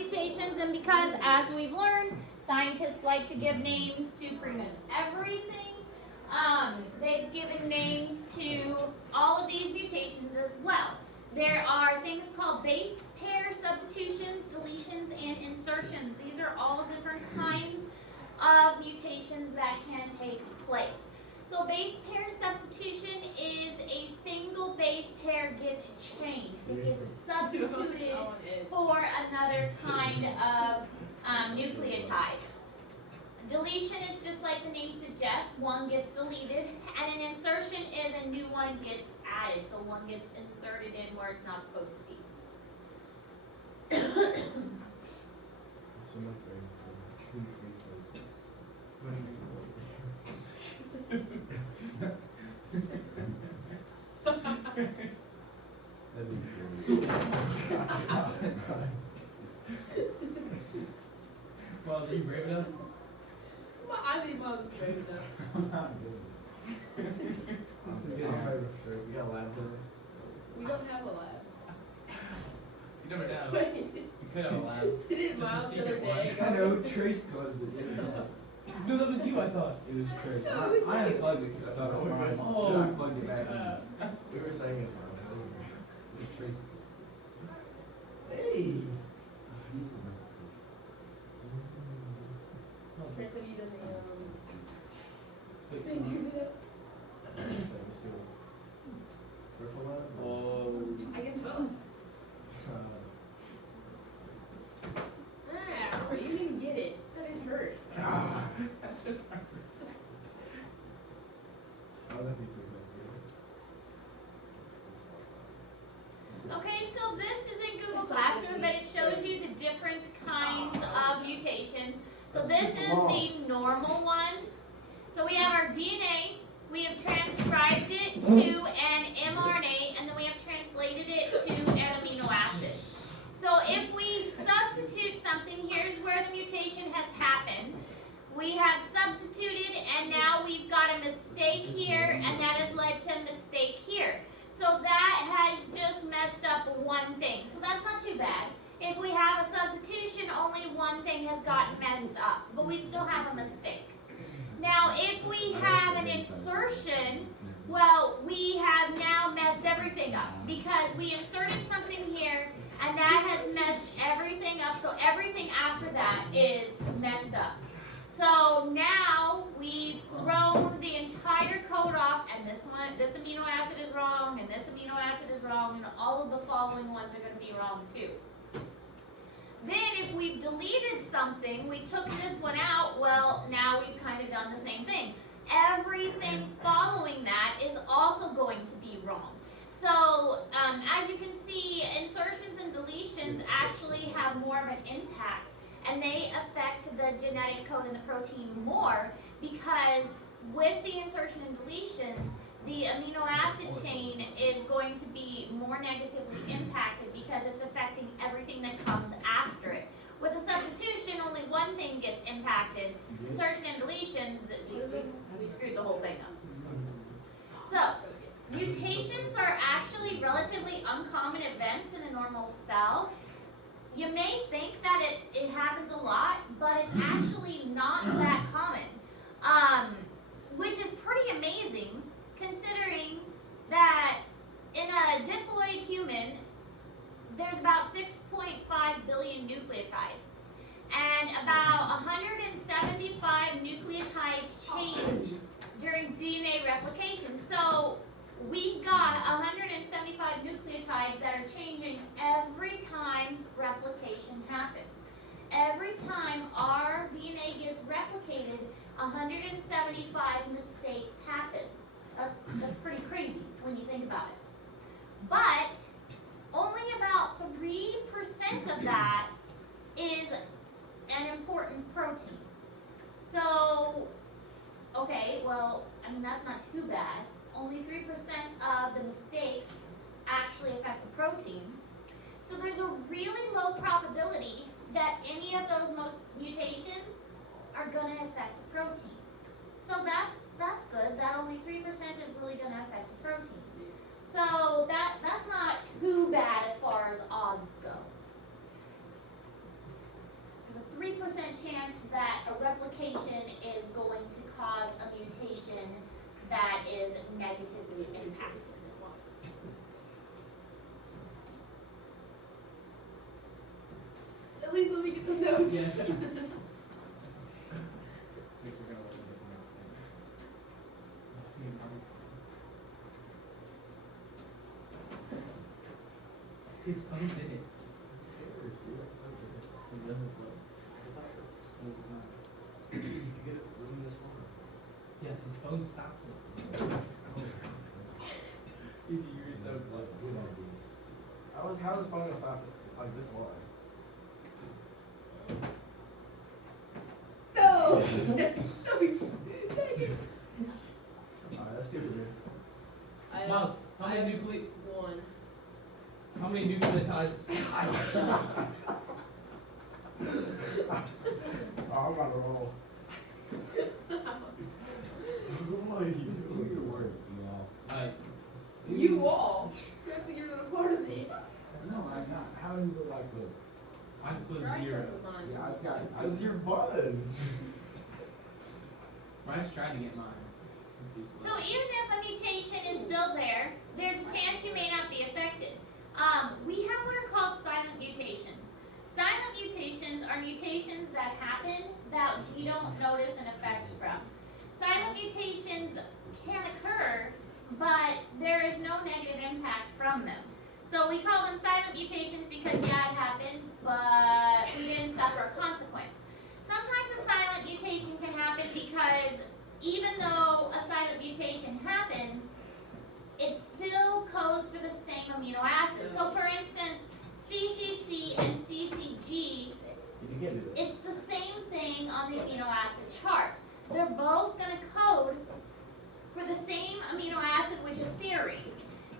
mutations, and because, as we've learned, scientists like to give names to pretty much everything, they've given names to all of these mutations as well. There are things called base pair substitutions, deletions, and insertions. These are all different kinds of mutations that can take place. So base pair substitution is a single base pair gets changed. It gets substituted for another kind of nucleotide. Deletion is just like the name suggests, one gets deleted, and an insertion is a new one gets added, so one gets inserted in where it's not supposed to be. Well, are you brave enough? Well, I think Mom's brave enough. This is getting hard. We got a lab today. We don't have a lab. You never know. Wait, You could have a lab. didn't Just a Miles the other secret one. day I go? know, Trace caused it. No, that was you, I thought. It was Trace. No, it was I you. unplugged it because I thought it was mine. Oh. Then I plugged it back in. We were saying it's mine. It was Trace. Hey! Trace, have you done the Wait, thing to it? Virtual lab? Oh. I guess both. Ah, you didn't even get it. That is hurt. That's just hard. Oh, that'd be pretty nice. Okay, so this is a Google Classroom, but it shows you the different kinds of mutations. So this is the normal one. So we have our DNA, we have transcribed it to an mRNA, and then we have translated it to an amino acid. So if we substitute something, here's where the mutation has happened. We have substituted, and now we've got a mistake here, and that has led to a mistake here. So that has just messed up one thing. So that's not too bad. If we have a substitution, only one thing has gotten messed up, but we still have a mistake. Now, if we have an insertion, well, we have now messed everything up because we inserted something here, and that has messed everything up. So everything after that is messed up. So now we've thrown the entire code off, and this amino acid is wrong, and this amino acid is wrong, and all of the following ones are going to be wrong too. Then if we've deleted something, we took this one out, well, now we've kind of done the same thing. Everything following that is also going to be wrong. So as you can see, insertions and deletions actually have more of an impact, and they affect the genetic code in the protein more because with the insertion and deletions, the amino acid chain is going to be more negatively impacted because it's affecting everything that comes after it. With a substitution, only one thing gets impacted. Insertion and deletions, we screwed the whole thing up. So, mutations are actually relatively uncommon events in a normal cell. You may think that it happens a lot, but it's actually not that common, which is pretty amazing considering that in a diploid human, there's about 6.5 billion nucleotides, and about 175 nucleotides change during DNA replication. So we've got 175 nucleotides that are changing every time replication happens. Every time our DNA gets replicated, 175 mistakes happen. That's pretty crazy when you think about it. But only about 3% of that is an important protein. So, okay, well, I mean, that's not too bad. Only 3% of the mistakes actually affect a protein. So there's a really low probability that any of those mutations are going to affect a protein. So that's good. That only 3% is really going to affect a protein. So that's not too bad as far as odds go. chance that a replication is going to cause a mutation that is negatively impacted. At least let me get the notes. Yeah. I think we're gonna look at different His phone's in it. things. If you get it really this far. Yeah, his phone stops it. You're so close. Good idea. How is phone gonna stop it? It's like this long. No! Dang it. Alright, that's stupid, dude. I Miles, how I many have nuclei? one. How many nucleotides? Oh, I'm about to roll. What are you Just do doing? your work, you all. You all. You have to give it a part of this. No, I'm not. How do you look like this? I put Right, 0. that's with mine. Yeah, I've got. Because your buttons. Brian's trying to get mine. Let's see, So even if a mutation is still there, there's a chance you may not be affected. We have what are called silent mutations. Silent mutations are mutations that happen that you don't notice an effect from. Silent mutations can occur, but there is no negative impact from them. So we call them silent mutations because yeah, it happened, but we didn't suffer a consequence. Sometimes a silent mutation can happen because even though a silent mutation happened, it still codes for the same amino acid. So for instance, CCC and CCG, You can do that. it's the same thing on the amino acid chart. They're both going to code for the same amino acid, which is serine.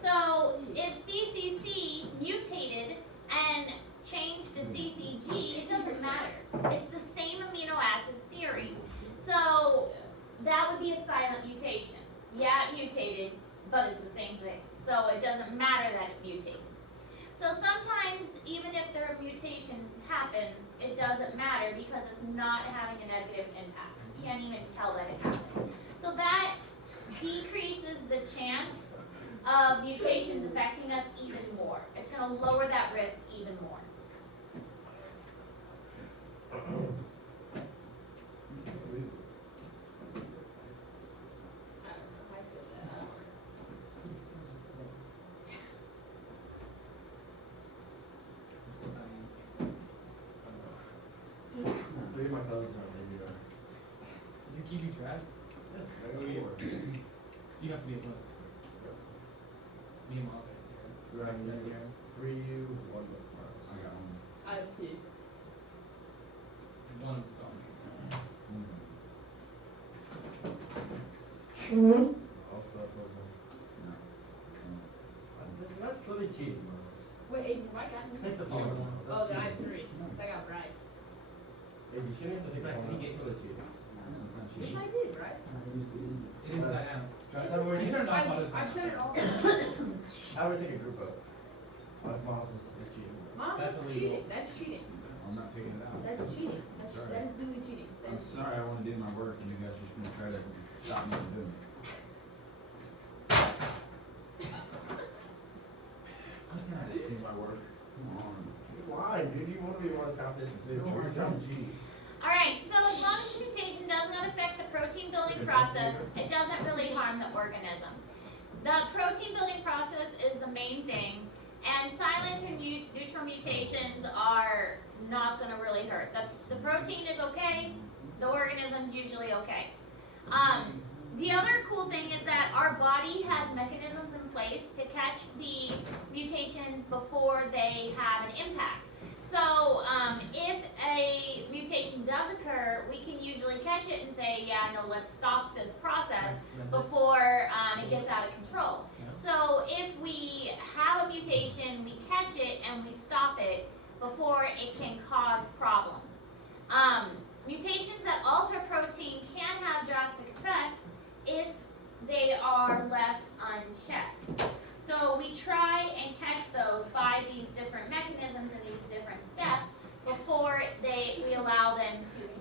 So if CCC mutated and changed to CCG, it doesn't matter. It's the same amino acid serine. So that would be a silent mutation. Yeah, it mutated, but it's the same thing. So it doesn't matter that it mutated. So sometimes, even if their mutation happens, it doesn't matter because it's not having a negative impact. You can't even tell that it happened. So that decreases the chance of mutations affecting us even more. It's going to lower that risk even more. I don't know. I feel that. Three of my cousins are maybe are. You keeping track? Yes, I got four. You have to be at one. Me and Miles are Right, That's that's zero. Three you, one Mars. I got one. I have two. One of them's on Also, that's what's No. That's literally cheating, Mars. Wait, Aiden, have I gotten Take the Yeah, phone. one. That's Oh, then I have cheating. 3. So I got Bryce. Hey, you shouldn't have to take the Bryce, phone. did he get That's literally cheating. That's not Yes, cheating. I did, Bryce. It is that out. Try somewhere. You turned off auto I shut it off. I would take a group up. Like Miles is cheating. Mom, That's that's illegal. cheating. That's cheating. I'm not taking it out. That's cheating. Sorry. That is doing cheating. That I'm is- sorry, I wanna do my work and you guys just wanna try to stop me from doing it. How can I just do my work? Come on. You're lying, dude. You want to be one of this competition too. No, You're I'm trying not to cheat. Alright, so as long as the mutation does not affect the protein building process, it doesn't really harm the organism. The protein building process is the main thing, and silent and neutral mutations are not going to really hurt. The protein is okay, the organism's usually okay. The other cool thing is that our body has mechanisms in place to catch the mutations before they have an impact. So if a mutation does occur, we can usually catch it and say, yeah, no, let's stop this process before it gets out of control. Yeah. So if we have a mutation, we catch it and we stop it before it can cause problems. Mutations that alter protein can have drastic effects if they are left unchecked. So we try and catch those by these different mechanisms and these different steps before we allow them to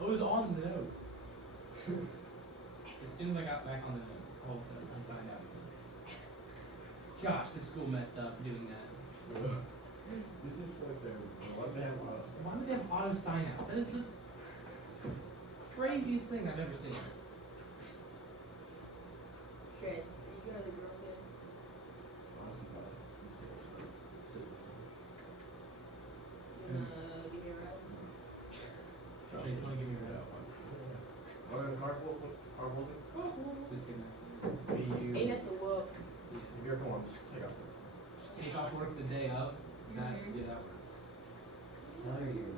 I was on the notes. As soon as I got back on the notes, all of a sudden I signed out again. Gosh, this school messed up doing that. This is so terrible. Why do they have auto? Why would they have auto sign out? That is the craziest thing I've ever seen. Chris, are you going to the girls' game? Honestly, probably since we were sisters. You wanna give me a ride? Chase, you wanna give me a ride? Or in the carpool? Carpool? Just kidding. Be you. Ain't us to whoop. If you're going, just take off this. Just take off work the day of. That, yeah, that works. Tell her you're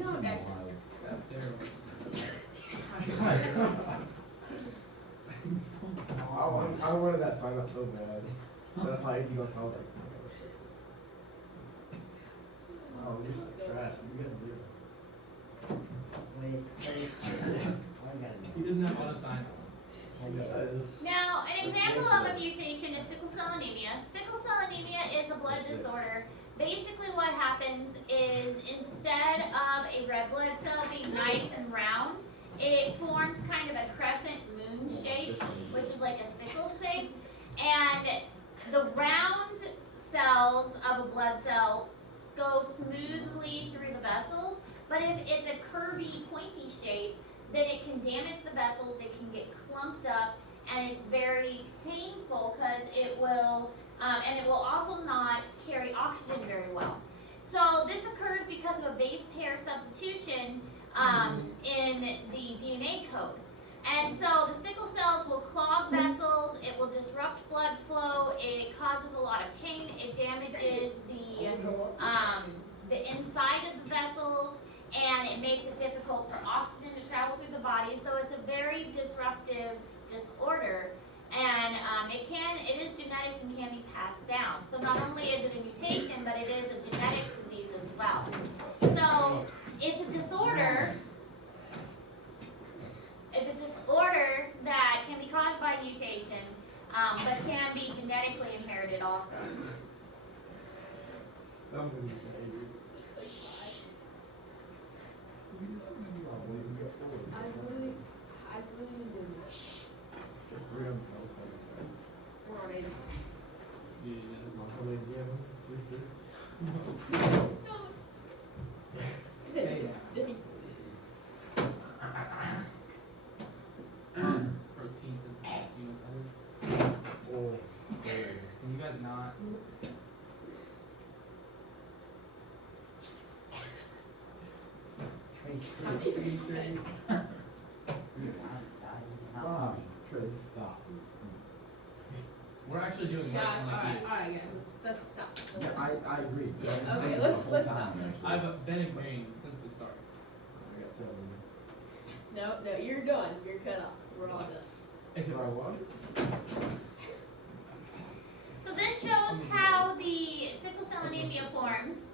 No, guys. That's terrible. I wanted that sign up so bad. That's why you don't follow that. Oh, you're so trash. You guys do. Wait, it's crazy. All you gotta He do. doesn't have auto sign out. Now, an example of a mutation is sickle cell anemia. Sickle cell anemia is a blood disorder. Basically what happens is instead of a red blood cell being nice and round, it forms kind of a crescent moon shape, which is like a sickle shape. And the round cells of a blood cell go smoothly through the vessels, but if it's a curvy, pointy shape, then it can damage the vessels, they can get clumped up, and it's very painful because it will, and it will also not carry oxygen very well. So this occurs because of a base pair substitution in the DNA code. And so the sickle cells will clog vessels, it will disrupt blood flow, it causes a lot of pain, it damages the inside of the vessels, and it makes it difficult for oxygen to travel through the body. So it's a very disruptive disorder, and it is genetic and can be passed down. So not only is it a mutation, but it is a genetic disease as well. So it's a disorder. It's a disorder that can be caused by mutation, but can be genetically inherited also. I'm gonna be angry. I really been doing this. We're gonna go so fast. We're on 80. How many do you have? Three? Stay down. Protein synthesis, do you know what that is? Oh. Can you guys not? Trace, this is not Stop. funny. Trace, stop. We're actually doing Guys, like alright, guys, let's stop. Yeah, I agree. Yeah, I've been okay, saying it let's the whole stop. time, actually. I've been agreeing since the start. I got 7. No, you're done. You're cut off. We're on this. Except I won? So this shows how the sickle cell anemia forms.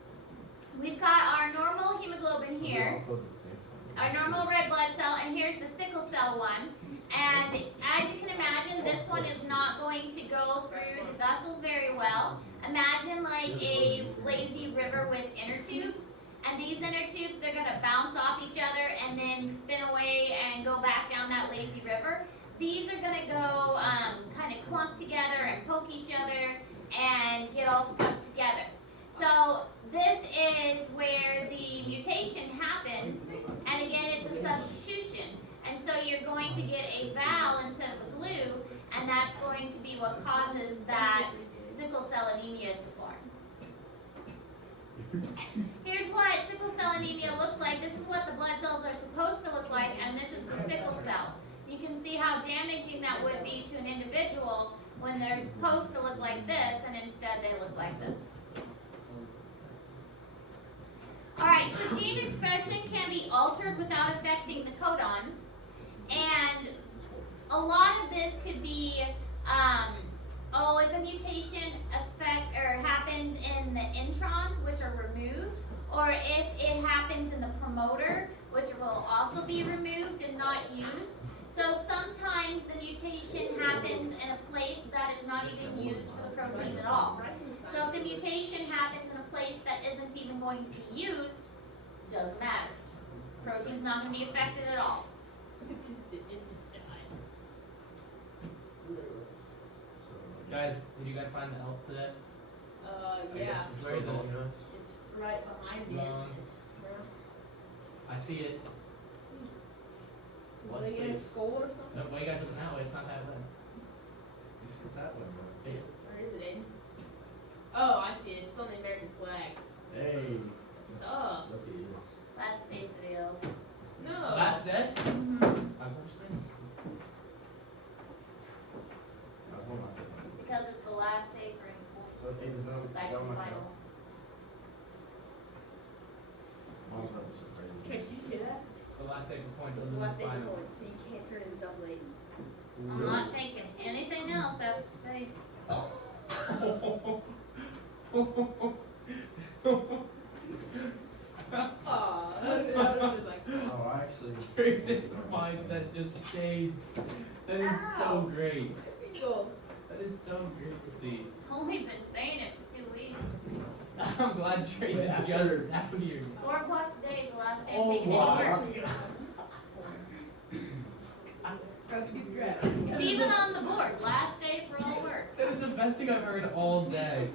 We've got our normal hemoglobin here, We're all close at the same time. our normal red blood cell, and here's the sickle cell one. And as you can imagine, this one is not going to go through the vessels very well. Imagine like a lazy river with inner tubes. And these inner tubes, they're going to bounce off each other and then spin away and go back down that lazy river. These are going to go kind of clump together and poke each other and get all stuck together. So this is where the mutation happens, and again, it's a substitution. And so you're going to get a vowel instead of a glue, and that's going to be what causes that sickle cell anemia to form. Here's what sickle cell anemia looks like. This is what the blood cells are supposed to look like, and this is the sickle cell. You can see how damaging that would be to an individual when they're supposed to look like this, and instead they look like this. Alright, so gene expression can be altered without affecting the codons, and a lot of this could be, if a mutation happens in the introns, which are removed, or if it happens in the promoter, which will also be removed and not used. So sometimes the mutation happens in a place that is not even used for the protein at all. So if the mutation happens in a place that isn't even going to be used, doesn't matter. Protein's not going to be affected at all. It just died. Literally. Guys, did you guys find the elf today? Yeah. Where is it? It's right behind me, isn't it? I see it. Is it in a skull or something? No, why you guys looking that way? It's not that way. This is that one, bro. Where is it in? Oh, I see it. It's on the American flag. Hey. That's tough. Look at you. Last day for the elf. No. Last day? Mm-hmm. I was understanding. That was one of my favorites. Because it's the last day for So it is the second final. Mom's gonna be so crazy. Trace, did you see that? It's the last day for points. It's This the is last day final. before it, so you can't turn into double A. I'm not taking anything else out to say. Aw, that would have been like, Oh, actually. Trace's mindset just changed. That is so great. go. That is so great to see. Only been saying it for 2 weeks. I'm glad Trace is just out here. 4 o'clock today is the last day Oh, I'm taking wow. any work. That's a good grab. It's even on the board. Last day for all work. That is the best thing I've heard all day.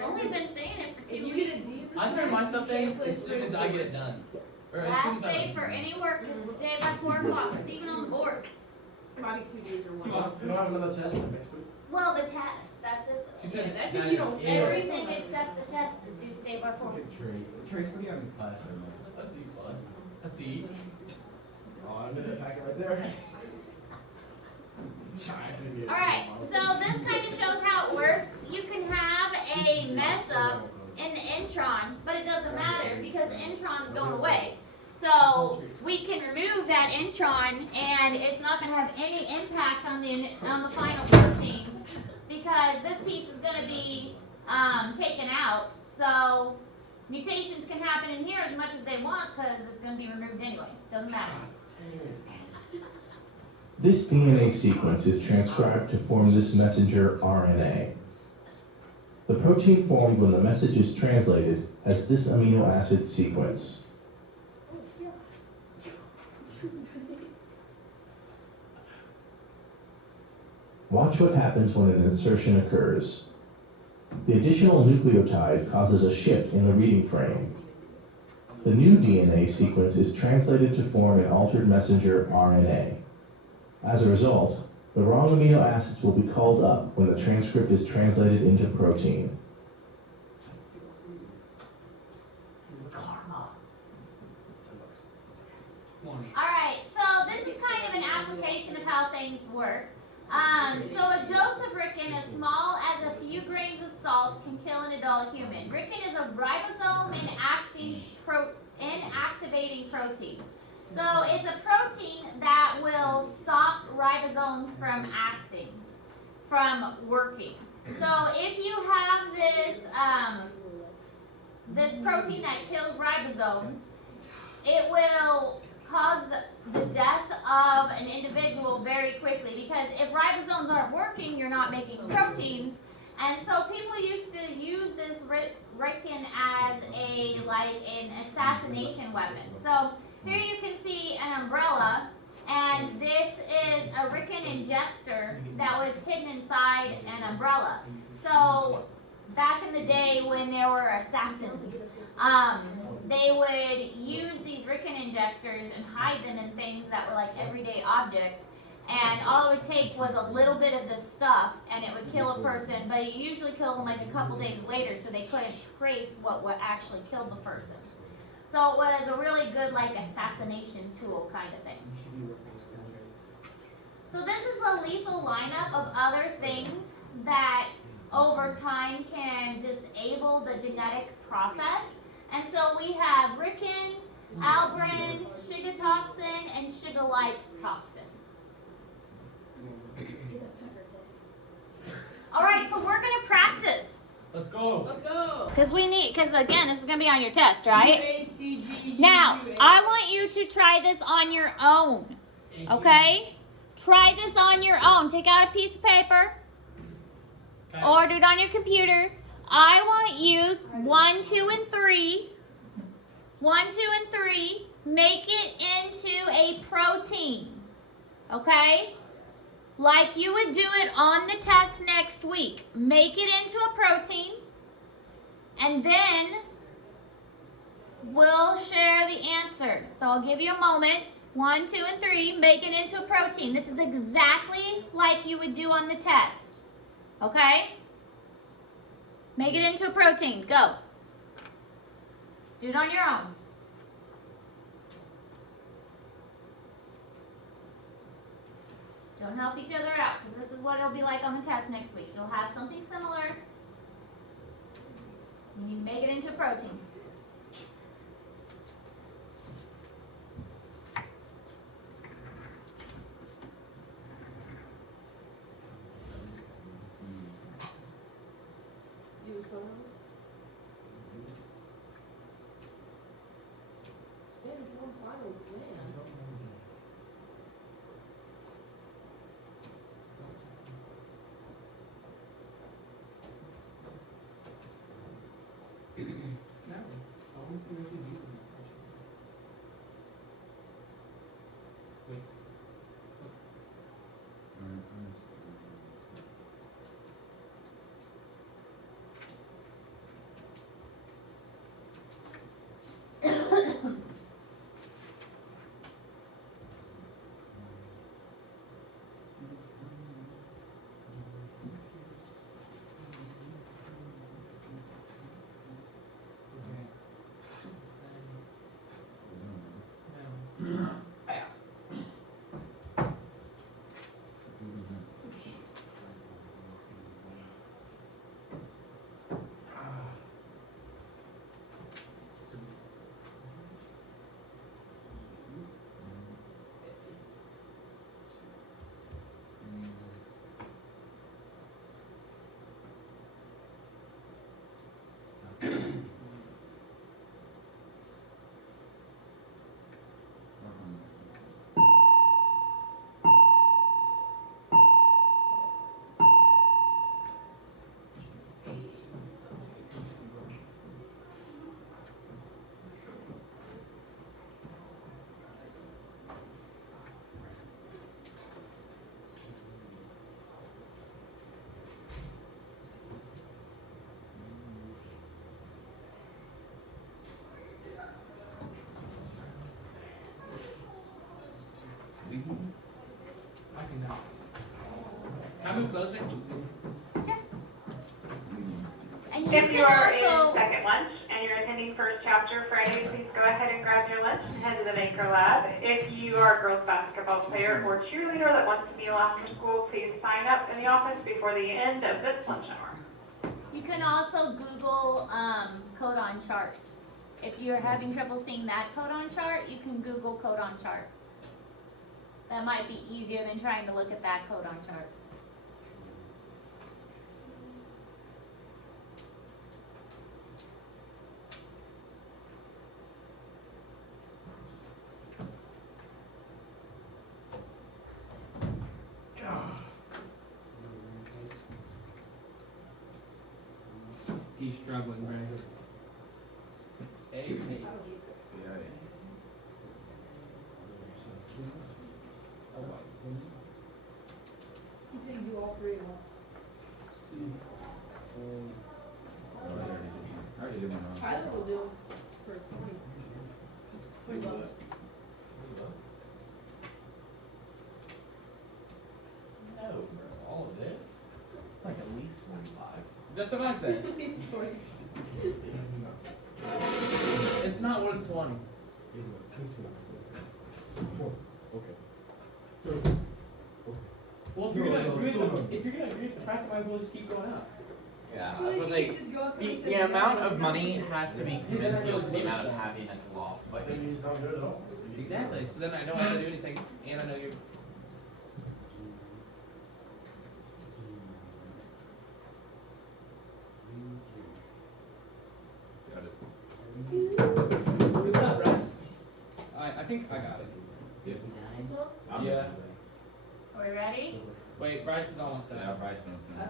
Only been saying it for If 2 you weeks. get a D this I turn my time, stuff you in can't play as soon as I get it done. Or as soon Last as day for any work is today by 4 o'clock. It's even on the board. It might be 2 days or Come one. on. You don't have another test like next week? Well, the test. That's it. She Though. said that's that if you don't is- Everything except the test is due today by 4. Trace, what do you have in this class right now? A C plus. A C. Oh, I'm gonna pack it right there. Actually, yeah. Alright, so this kind of shows how it works. You can have a mess up in the intron, but it doesn't matter because the intron is going away. So we can remove that intron and it's not going to have any impact on the final protein because this piece is going to be taken out. So mutations can happen in here as much as they want because it's going to be removed anyway. Doesn't matter. This DNA sequence is transcribed to form this messenger RNA. The protein formed when the message is translated has this amino acid sequence. Watch what happens when an insertion occurs. The additional nucleotide causes a shift in the reading frame. The new DNA sequence is translated to form an altered messenger RNA. As a result, the wrong amino acids will be called up when the transcript is translated into protein. Karma. Come on. Alright, so this is kind of an application of how things work. So a dose of Rickon as small as a few grains of salt can kill an adult human. Rickon is a ribosome inactivating protein. So it's a protein that will stop ribosomes from acting, from working. So if you have this protein that kills ribosomes, it will cause the death of an individual very quickly because if ribosomes aren't working, you're not making proteins. And so people used to use this Rickon as an assassination weapon. So here you can see an umbrella, and this is a Rickon injector that was hidden inside an umbrella. So back in the day when there were assassins, they would use these Rickon injectors and hide them in things that were like everyday objects. And all it would take was a little bit of the stuff and it would kill a person, but it usually killed them like a couple days later so they couldn't trace what actually killed the person. So it was a really good like assassination tool kind of thing. You should be working with Trace. So this is a lethal lineup of other things that over time can disable the genetic process. And so we have Rickon, Albrin, Shigatoxin, and Shiga-like toxin. Alright, so we're gonna practice. Let's go. Let's go. Because again, this is gonna be on your test, right? A, C, G, U, Now, A. I want you to try this on your own. Okay? Try this on your own. Take out a piece of paper Okay. or do it on your computer. I want you 1, 2, and 3. 1, 2, and 3. Make it into a protein. Okay? Like you would do it on the test next week. Make it into a protein. And then we'll share the answers. So I'll give you a moment. 1, 2, and 3. Make it into a protein. This is exactly like you would do on the test. Okay? Make it into a protein. Go. Do it on your own. Don't help each other out, because this is what it'll be like on the test next week. You'll have something similar. And you make it into a protein. You was going on? Yeah, there's one final plan. No. I want to see what she's using. Wait. I can now. Can I move closer? And you If you can are also, in second lunch and you're attending first chapter Friday, please go ahead and grab your lunch and head to the Maker Lab. If you are a girls basketball player or cheerleader that wants to meal after school, please sign up in the office before the end of this lunch hour. you can also Google codon chart. If you're having trouble seeing that codon chart, you can Google codon chart. That might be easier than trying to look at that codon chart. He's struggling, Bryce. Hey. He's gonna do all three of them. I already did one wrong. Tyler will do for 20 bucks. No, bro, all of this? It's like at least 45. That's what I said. It's 40. It's not worth 20. Well, if you're gonna agree with the price, I might as well just keep going up. Yeah, I Well, was you like, can just go up to the, the the amount of money has to be commensurate to the amount of happiness lost. Like, Maybe you just don't do it at all. Exactly. So then I don't have to do anything, and I know you're. Got it. Good stuff, Bryce. I think I got it. Yeah. Yeah. Are we ready? Wait, Bryce is almost Yeah, done. Bryce knows now.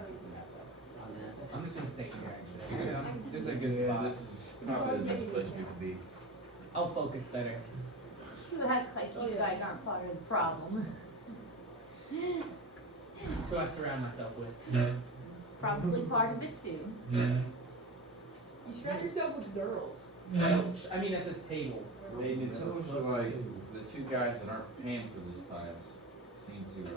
I'm just gonna stay here actually. This is a good Yeah, spot. this is probably the best place we could be. I'll focus better. You act like you guys aren't part of the problem. That's who I surround myself with. Probably part of it too. You surround yourself with girls. I mean, at the table. Hey, it's almost like the two guys that aren't paying for this class seem to,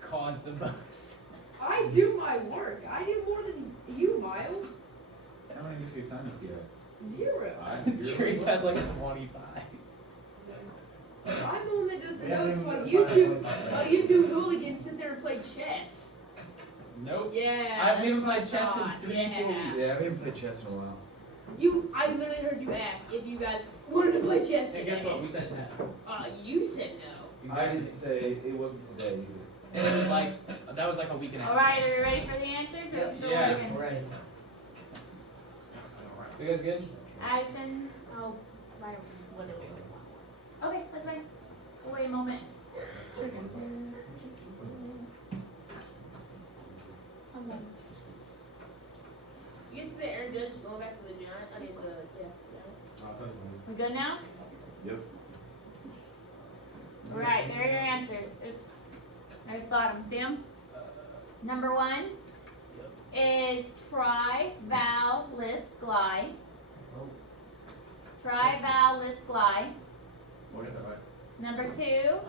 Cause the bus. I do my work. I do more than you, Miles. how many gets the assignments yet? 0. Trace has like 25. I'm the one that does the Yeah, notes we while haven't you assigned two, 25 while you two hooligans sit there and play chess. Nope. Yeah. We haven't that's played chess in what I 3-4 thought. weeks. we haven't played chess in a while. I literally heard you ask if you guys wanted to play chess And today. guess what? We said no. You said no. I didn't say it wasn't today either. And it was like, that was like a week and a half. Alright, are you ready for the answers? Or still Yeah. working? We're ready. You guys good? Addison. Oh, right. Wait. Okay, that's fine. Wait a moment. You get to the air judge going back to the giant. I mean the We good now? Yep. Alright, there are your answers. Oops. Right at the bottom, see 'em? Number 1 is trivalis glide. Trivalis glide. We'll get that right. Number 2,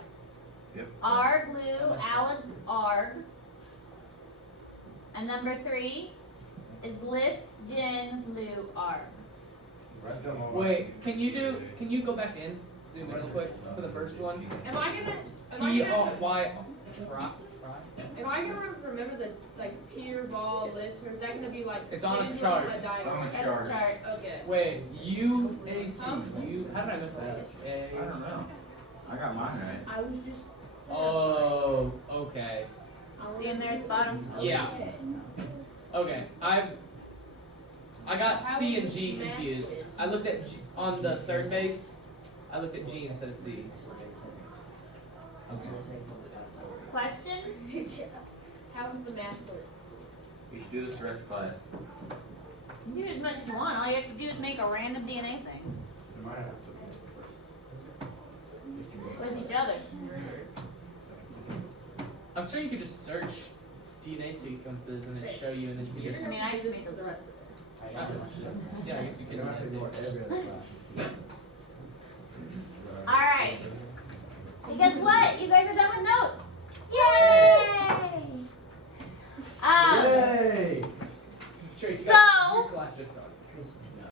Yep. arglue alid arg. And number 3 is lis gin lu arg. Wait, can you go back in? Zoom in real quick for the first one. Am I gonna T-O-Y. Am I gonna remember the tier vol list, or is that gonna be like It's on a individuals chart. in a diagram? It's on a That's chart. the chart. Okay. Wait, U-A-C. How did I miss that? I don't know. I got mine right. I was just. Oh, okay. See him there at the bottom? Yeah. Okay, I got C and G confused. I looked at G, on the third base. I looked at G instead of C. Okay. Questions? How was the math split? We should do this the rest of class. You can do as much as you want. All you have to do is make a random DNA thing with each other. I'm sure you could just search DNA sequences and it show you, and then you can just. I mean, I just made for the the rest of it. Yeah, I guess you could do that too. Alright. And guess what? You guys are